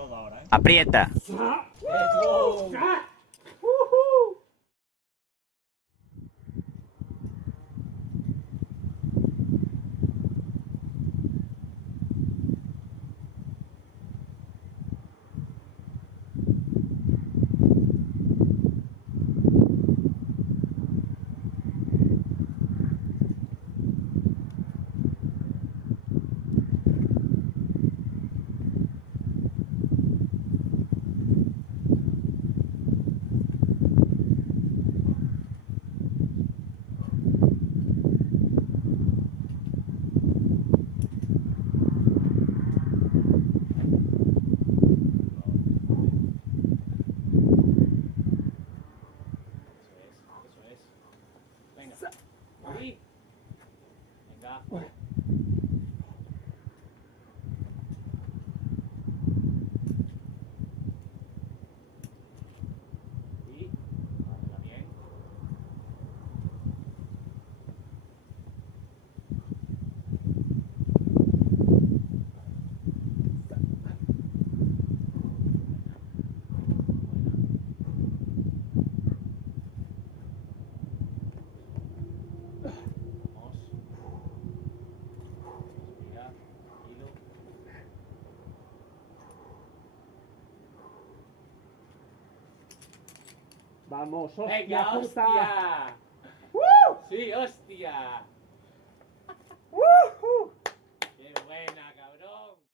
todo ahora, ¿eh? Aprieta. ¡Eso! Eso es. Venga. Ahí. Venga. Y. Venga bien. Vamos. Mira, tranquilo. Vamos, hostia ¡Venga, puta. hostia! Sí, hostia.